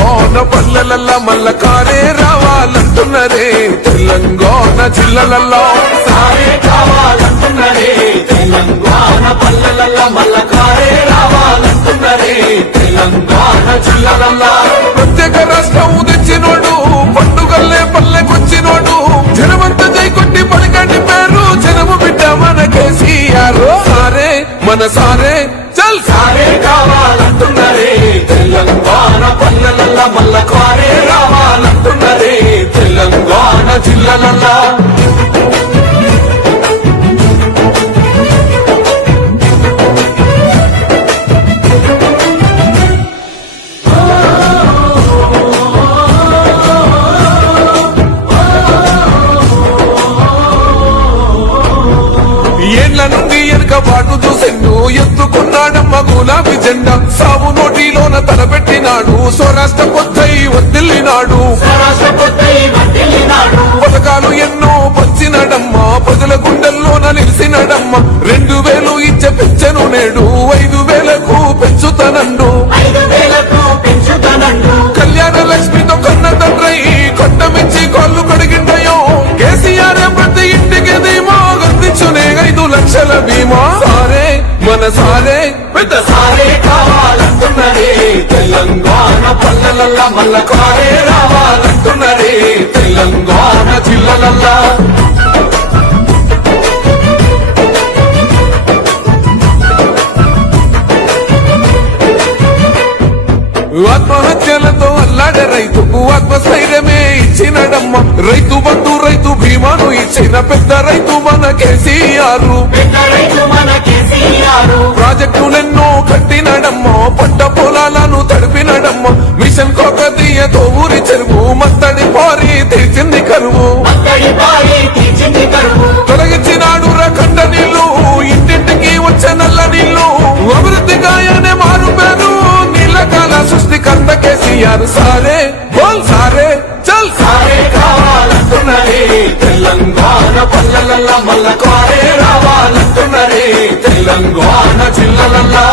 తెలంగాణ పల్లెలల్ల మల్ల కారే రావాలంటున్నరే. తెలంగాణ జిల్లలలో సారే కావాలంటున్నరే తెలంగాణ పల్లెలల్ల మల్ల కారే రావాలంటున్నరే. తెలంగాణ జిల్లలల్లో ప్రత్యేక రాష్ట్రం తెచ్చినోడు పండుగల్లే పల్లెకొచ్చినోడు. జనమంత జైకొట్టి పలికండి పేరు జనము బిడ్డ మన కేసీఆర్. సారే మన సారే చల్. సారే కావాలంటున్నరే. తెలంగాణ నుండి వెనుక బాటు చూసిండు ఎత్తుకున్నాడమ్మ గులాబీ జెండా. సావు నోటిలోన తలపెట్టినాడు స్వరాష్ట్ర పొద్దై వదిలినాడు లక్షల బీమా సారే మన సారే. పెద్ద సారే కావాలంటున్నరే. తెలంగాణ పల్లెలల్ల మల్ల కారే రావాలంటున్నరే. తెలంగాణ జిల్లలల్లా. ఆత్మహత్యలతో అల్లాడే రైతుకు ఆత్మస్థైర్యమే. ప్రాజెక్టులెన్నో కట్టినడమ్మ పంట పొలాలను తడిపినడమ్మ మిషన్ కోకతీయతో ఊరి చెరువు మత్తడి పారి తీర్చింది కరువు. తొలగించినాడు రకండ నీళ్ళు ఇంటింటికి వచ్చే నల్ల నీళ్ళు అభివృద్ధి గాయనే మారు పేరు నీళ్ళకాల సృష్టికర్త కేసీఆర్. సారే పల్లెలల్ల మల్ల కారే రావాలంటున్నరే తెలంగాణ జిల్లలల్లా.